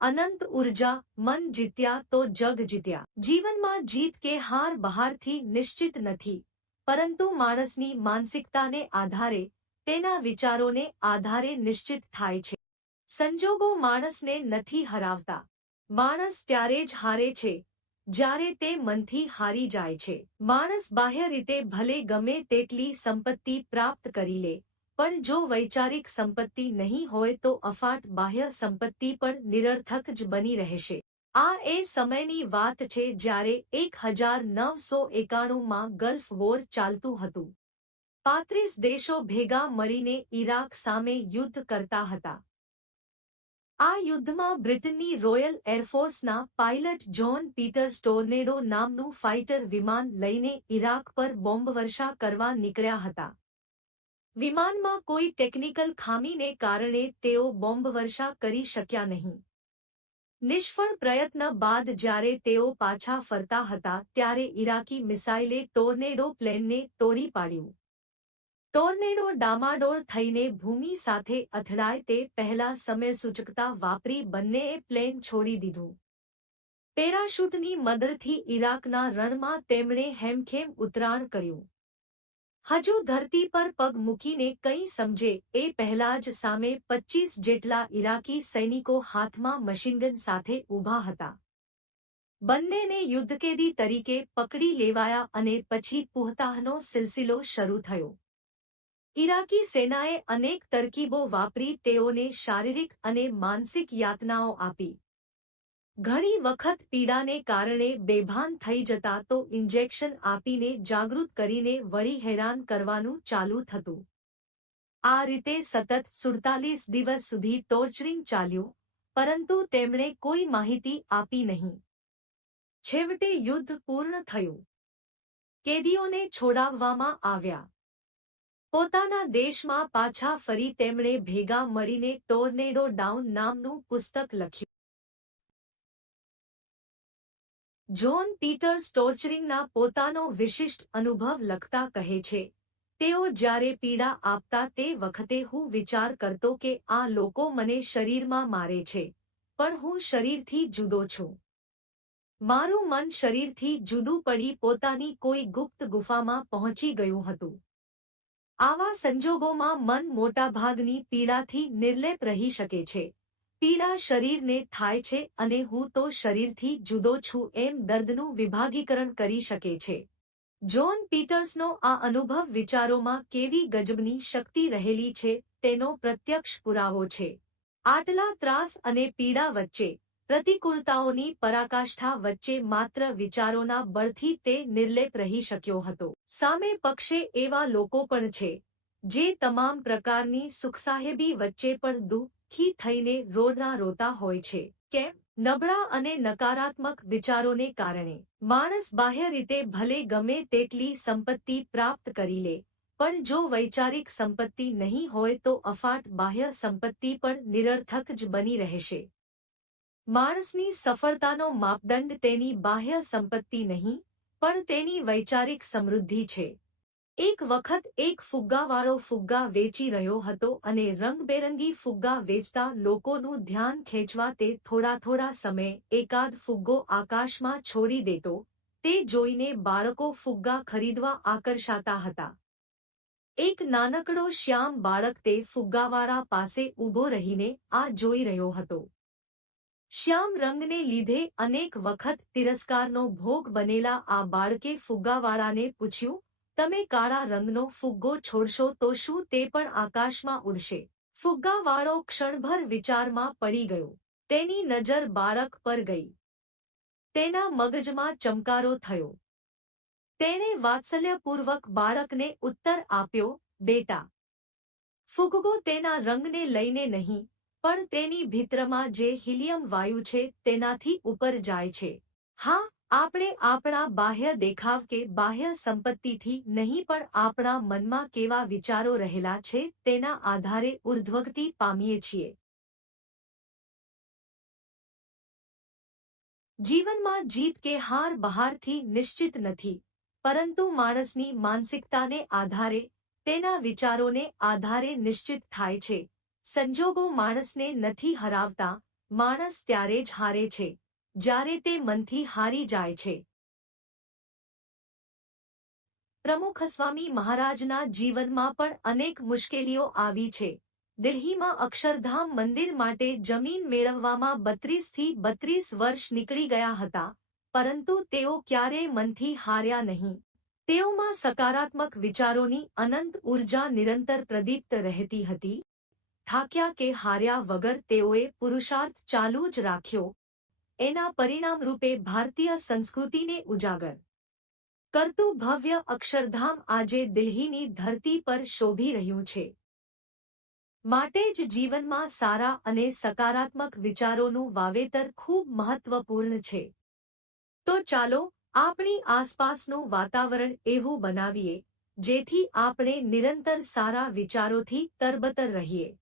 અનંત ઉર્જા, મન જીત્યા તો જગ જીત્યા। જીવનમાં જીત કે હાર બહારથી નિશ્ચિત નથી, પરંતુ માણસની માનસિકતાને આધારે, તેના વિચારોને આધારે નિશ્ચિત થાય છે। સંજોગો માણસને નથી હરાવતા, માણસ ત્યારે જ હારે છે જ્યારે તે મનથી હારી જાય છે। માણસ બાહ્ય રીતે ભલે ગમે તેટલી સંપત્તિ પ્રાપ્ત કરી લે, પણ જો વૈચારિક સંપત્તિ નહીં હોય તો અફાટ બાહ્ય સંપત્તિ પણ નિરર્થક જ બની રહેશે। આ એ સમયની વાત છે જ્યારે 1991માં ગલ્ફ વોર ચાલતું હતું। 35 દેશો ભેગા મળીને ઇરાક સામે યુદ્ધ કરતા હતા। આ યુદ્ધમાં બ્રિટનની રોયલ એરફોર્સના પાયલટ જ્હોન પીટર્સ ટોર્નેડો નામનું ફાઇટર વિમાન લઈને ઇરાક પર બોમ્બવર્ષા કરવા નીકળ્યા હતા। વિમાનમાં કોઈ ટેકનિકલ ખામીને કારણે તેઓ બોમ્બવર્ષા કરી શક્યા નહીં। નિષ્ફળ પ્રયત્ન બાદ જ્યારે તેઓ પાછા ફરતા હતા ત્યારે ઇરાકી મિસાઇલે ટોર્નેડો પ્લેનને તોડી પાડ્યું। ટોર્નેડો ડામાડોળ થઈને ભૂમિ સાથે અથડાય તે પહેલા સમયસૂચકતા વાપરી બંનેએ પ્લેન છોડી દીધું। પેરાશૂટની મદદથી ઇરાકના રણમાં તેમણે હેમખેમ ઉતરાણ કર્યું। હજુ ધરતી પર પગ મૂકીને કંઈ સમજે એ પહેલા જ સામે 25 જેટલા ઇરાકી સૈનિકો હાથમાં મશીનગન સાથે ઊભા હતા। બંનેને યુદ્ધકેદી તરીકે પકડી લેવાયા અને પછી પૂહતાહનો સિલસિલો શરૂ થયો। ઇરાકી સેનાએ અનેક તરકીબો વાપરી તેઓને શારીરિક અને માનસિક યાતનાઓ આપી। ઘણી વખત પીડાને કારણે બેભાન થઈ જતા તો ઇન્જેક્શન આપીને જાગૃત કરીને વળી હેરાન કરવાનું ચાલુ થતું। આ રીતે સતત 47 દિવસ સુધી ટોર્ચરિંગ ચાલ્યું, પરંતુ તેમણે કોઈ માહિતી આપી નહીં। છેવટે યુદ્ધ પૂર્ણ થયું। કેદીઓને છોડાવવામાં આવ્યા। પોતાના દેશમાં પાછા ફરી તેમણે ભેગા મળીને ટોર્નેડો ડાઉન નામનું પુસ્તક લખ્યું। જ્હોન પીટર્સ ટોર્ચરિંગના પોતાનો વિશિષ્ટ અનુભવ લખતા કહે છે, તેઓ જ્યારે પીડા આપતા તે વખતે હું વિચાર કરતો કે આ લોકો મને શરીરમાં મારે છે, પણ હું શરીરથી જુદો છું। મારું મન શરીરથી જુદું પડી પોતાની કોઈ ગુપ્ત ગુફામાં પહોંચી ગયું હતું। આવા સંજોગોમાં મન મોટાભાગની પીડાથી નિર્લેપ રહી શકે છે। પીડા શરીરને થાય છે અને હું તો શરીરથી જુદો છું એમ દર્દનું વિભાગીકરણ કરી શકે છે। જ્હોન પીટર્સનો આ અનુભવ વિચારોમાં કેવી ગજબની શક્તિ રહેલી છે તેનો પ્રત્યક્ષ પુરાવો છે। આટલા ત્રાસ અને પીડા વચ્ચે, પ્રતિકૂળતાઓની પરાકાષ્ઠા વચ્ચે માત્ર વિચારોના બળથી તે નિર્લેપ રહી શક્યો હતો। સામે પક્ષે એવા લોકો પણ છે, જે તમામ પ્રકારની સુખસાહેબી વચ્ચે પણ દુઃખી થઈને રોડના રોતા હોય છે। કેમ? નબળા અને નકારાત્મક વિચારોને કારણે માણસ બાહ્ય રીતે ભલે ગમે તેટલી સંપત્તિ પ્રાપ્ત કરી લે, પણ જો વૈચારિક સંપત્તિ નહીં હોય તો અફાટ બાહ્ય સંપત્તિ પણ નિરર્થક જ બની રહેશે। માણસની સફળતાનો માપદંડ તેની બાહ્ય સંપત્તિ નહીં, પણ તેની વૈચારિક સમૃદ્ધિ છે। એક વખત એક ફુગ્ગાવાળો ફુગ્ગા વેચી રહ્યો હતો અને રંગબેરંગી ફુગ્ગા વેચતા લોકોનું ધ્યાન ખેંચવા તે થોડા સમયે એકાદ ફુગ્ગો આકાશમાં છોડી દેતો। તે જોઈને બાળકો ફુગ્ગા ખરીદવા આકર્ષાતા હતા। એક નાનકડો શ્યામ બાળક તે ફુગ્ગાવાળા પાસે ઊભો રહીને આ જોઈ રહ્યો હતો। શ્યામ રંગને લીધે અનેક વખત તિરસ્કારનો ભોગ બનેલા આ બાળકે ફુગ્ગાવાળાને પૂછ્યું, તમે કાળા રંગનો ફુગ્ગો છોડશો તો શું તે પણ આકાશમાં ઉડશે? ફુગ્ગાવાળો ક્ષણભર વિચારમાં પડી ગયો। તેની નજર બાળક પર ગઈ। તેના મગજમાં ચમકારો થયો। તેણે વાત્સલ્યપૂર્વક બાળકને ઉત્તર આપ્યો, બેટા, ફુગ્ગો તેના રંગને લઈને નહીં, પણ તેની ભીતરમાં જે હિલિયમ વાયુ છે તેનાથી ઉપર જાય છે। હા, આપણે આપણા બાહ્ય દેખાવ કે બાહ્ય સંપત્તિથી નહીં પણ આપણા મનમાં કેવા વિચારો રહેલા છે તેના આધારે ઉર્ધ્વગતિ પામીએ છીએ। જીવનમાં જીત કે હાર બહારથી નિશ્ચિત નથી, પરંતુ માણસની માનસિકતાને આધારે, તેના વિચારોને આધારે નિશ્ચિત થાય છે। સંજોગો માણસને નથી હરાવતા, માણસ ત્યારે જ હારે છે જ્યારે તે મનથી હારી જાય છે. પ્રમુખસ્વામી મહારાજના જીવનમાં પણ અનેક મુશ્કેલીઓ આવી છે. દિલ્હીમાં અક્ષરધામ મંદિર માટે જમીન મેળવવામાં 32 થી 32 વર્ષ નીકળી ગયા હતા, પરંતુ તેઓ ક્યારેય મનથી હાર્યા નહીં. તેઓમાં સકારાત્મક વિચારોની અનંત ઊર્જા નિરંતર પ્રદીપ્ત રહેતી હતી. થાક્યા કે હાર્યા વગર તેઓએ પુરુષાર્થ ચાલુ જ રાખ્યો. એના પરિણામરૂપે ભારતીય સંસ્કૃતિને ઉજાગર કરતું ભવ્ય અક્ષરધામ આજે દિલ્હીની ધરતી પર શોભી રહ્યું છે. માટે જ જીવનમાં સારા અને સકારાત્મક વિચારોનું વાવેતર ખૂબ મહત્વપૂર્ણ છે. તો ચાલો આપણી આસપાસનું વાતાવરણ એવું બનાવીએ જેથી આપણે નિરંતર સારા વિચારોથી તરબતર રહીએ.